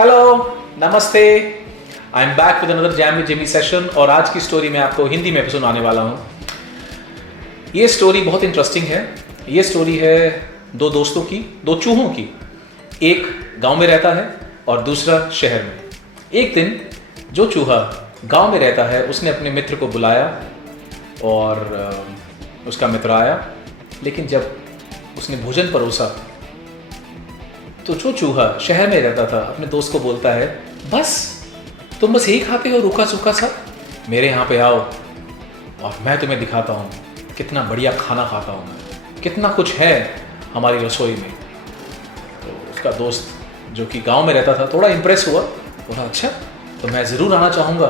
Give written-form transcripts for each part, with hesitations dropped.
Hello, नमस्ते। I am back with another jam with Jimmy session और आज की स्टोरी मैं आपको हिंदी में सुनाने वाला हूँ। ये स्टोरी बहुत इंटरेस्टिंग है। ये स्टोरी है दो दोस्तों की, दो चूहों की। एक गांव में रहता है और दूसरा शहर में। एक दिन जो चूहा गांव में रहता है उसने अपने मित्र को बुलाया और उसका मित्र आया, लेकिन जब उसने भोजन परोसा तो जो चूहा शहर में रहता था अपने दोस्त को बोलता है, बस तुम बस यही खाते हो रूखा सूखा सा, मेरे यहाँ पे आओ और मैं तुम्हें दिखाता हूँ कितना बढ़िया खाना खाता हूँ मैं, कितना कुछ है हमारी रसोई में। तो उसका दोस्त जो कि गांव में रहता था थोड़ा इम्प्रेस हुआ, बोला अच्छा तो मैं ज़रूर आना चाहूँगा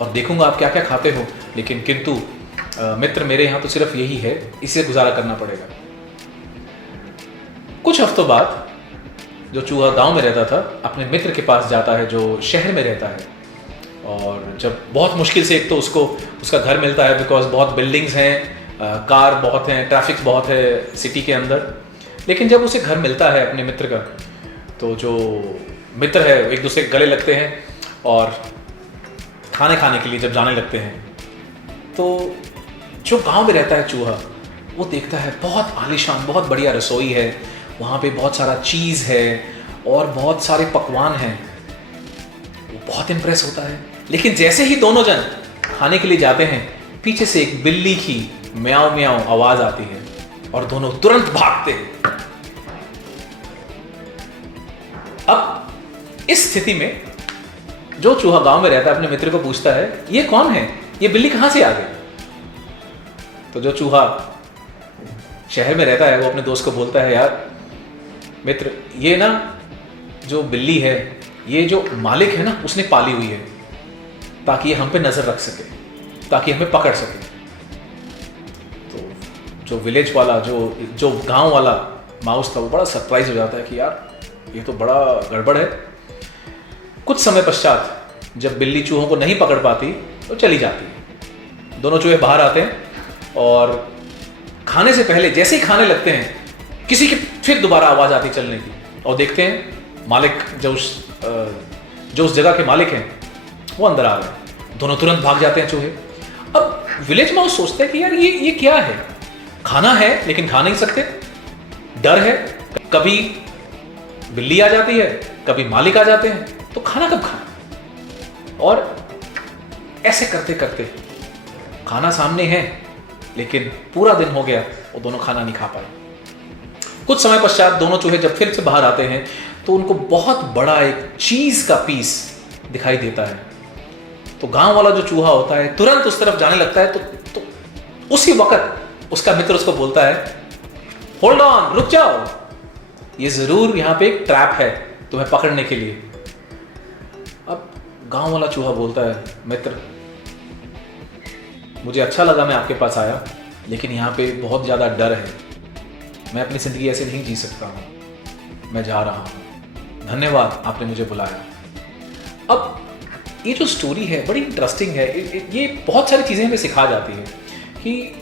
और देखूँगा आप क्या क्या खाते हो, लेकिन किंतु मित्र मेरे यहाँ तो सिर्फ यही है, इसे गुजारा करना पड़ेगा। कुछ हफ्तों बाद जो चूहा गांव में रहता था अपने मित्र के पास जाता है जो शहर में रहता है, और जब बहुत मुश्किल से एक तो उसको उसका घर मिलता है, बिकॉज बहुत बिल्डिंग्स हैं, कार बहुत हैं, ट्रैफिक बहुत है सिटी के अंदर। लेकिन जब उसे घर मिलता है अपने मित्र का, तो जो मित्र है एक दूसरे के गले लगते हैं और खाने के लिए जब जाने लगते हैं, तो जो गांव में रहता है चूहा वो देखता है बहुत आलीशान, बहुत बढ़िया रसोई है, वहाँ पे बहुत सारा चीज़ है और बहुत सारे पकवान हैं। वो बहुत इम्प्रेस होता है। लेकिन जैसे ही दोनों जन खाने के लिए जाते हैं, पीछे से एक बिल्ली की म्याऊं म्याऊं आवाज आती है और दोनों तुरंत भागते हैं। अब इस स्थिति में जो चूहा गांव में रहता है अपने मित्र को पूछता है, ये कौन है, ये बिल्ली कहां से आ गई? तो जो चूहा शहर में रहता है वो अपने दोस्त को बोलता है, यार मित्र, ये ना जो बिल्ली है, ये जो मालिक है ना उसने पाली हुई है ताकि ये हम पे नजर रख सके, ताकि हमें पकड़ सके। तो जो विलेज वाला जो गांव वाला माउस था वो बड़ा सरप्राइज हो जाता है कि यार ये तो बड़ा गड़बड़ है। कुछ समय पश्चात जब बिल्ली चूहों को नहीं पकड़ पाती तो चली जाती है। दोनों चूहे बाहर आते हैं और खाने से पहले जैसे ही खाने लगते हैं किसी की फिर दोबारा आवाज आती चलने की, और देखते हैं मालिक जो उस जगह के मालिक हैं वो अंदर आ गए। दोनों तुरंत भाग जाते हैं चूहे। अब विलेज माउस सोचते हैं कि यार ये क्या है, खाना है लेकिन खा नहीं सकते, डर है, कभी बिल्ली आ जाती है कभी मालिक आ जाते हैं, तो खाना कब खाना। और ऐसे करते करते खाना सामने है लेकिन पूरा दिन हो गया, वो दोनों खाना नहीं खा पाए। कुछ समय पश्चात दोनों चूहे जब फिर से बाहर आते हैं तो उनको बहुत बड़ा एक चीज का पीस दिखाई देता है। तो गांव वाला जो चूहा होता है तुरंत उस तरफ जाने लगता है। तो उसी वक्त उसका मित्र उसको बोलता है, होल्ड ऑन, रुक जाओ, ये जरूर यहां पे एक ट्रैप है तुम्हें पकड़ने के लिए। अब गांव वाला चूहा बोलता है, मित्र मुझे अच्छा लगा मैं आपके पास आया, लेकिन यहाँ पे बहुत ज़्यादा डर है, मैं अपनी ज़िंदगी ऐसे नहीं जी सकता हूँ, मैं जा रहा हूँ, धन्यवाद आपने मुझे बुलाया। अब ये जो स्टोरी है बड़ी इंटरेस्टिंग है। ये बहुत सारी चीज़ें हमें सिखा जाती है कि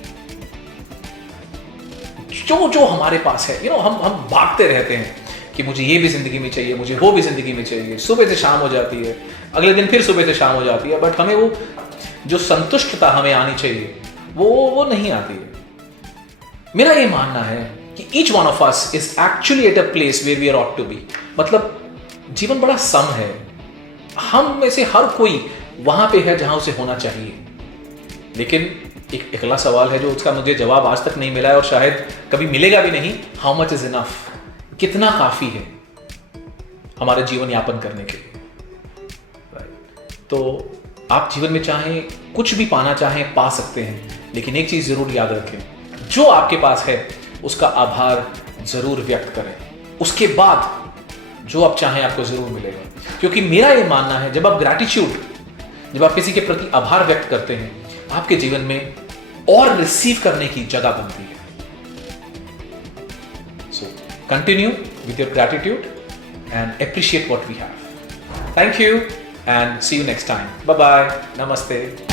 जो हमारे पास है, हम भागते रहते हैं कि मुझे ये भी ज़िंदगी में चाहिए, मुझे वो भी ज़िंदगी में चाहिए। सुबह से शाम हो जाती है, अगले दिन फिर सुबह से शाम हो जाती है, बट हमें वो जो संतुष्टता हमें आनी चाहिए वो नहीं आती है। मेरा ये मानना है कि each one of us is actually at a place where we are ought to be. मतलब जीवन बड़ा सम है, हम में से हर कोई वहां पे है जहां उसे होना चाहिए। लेकिन एक अगला सवाल है जो उसका मुझे जवाब आज तक नहीं मिला है और शायद कभी मिलेगा भी नहीं, हाउ मच इज इनफ, कितना काफी है हमारे जीवन यापन करने के लिए। तो आप जीवन में चाहें कुछ भी पाना चाहें पा सकते हैं, लेकिन एक चीज जरूर याद रखें, जो आपके पास है उसका आभार जरूर व्यक्त करें, उसके बाद जो आप चाहें आपको जरूर मिलेगा। क्योंकि मेरा ये मानना है जब आप किसी के प्रति आभार व्यक्त करते हैं, आपके जीवन में और रिसीव करने की जगह बनती है। So continue with your gratitude and appreciate what we have. Thank you and see you next time. Bye bye. Namaste.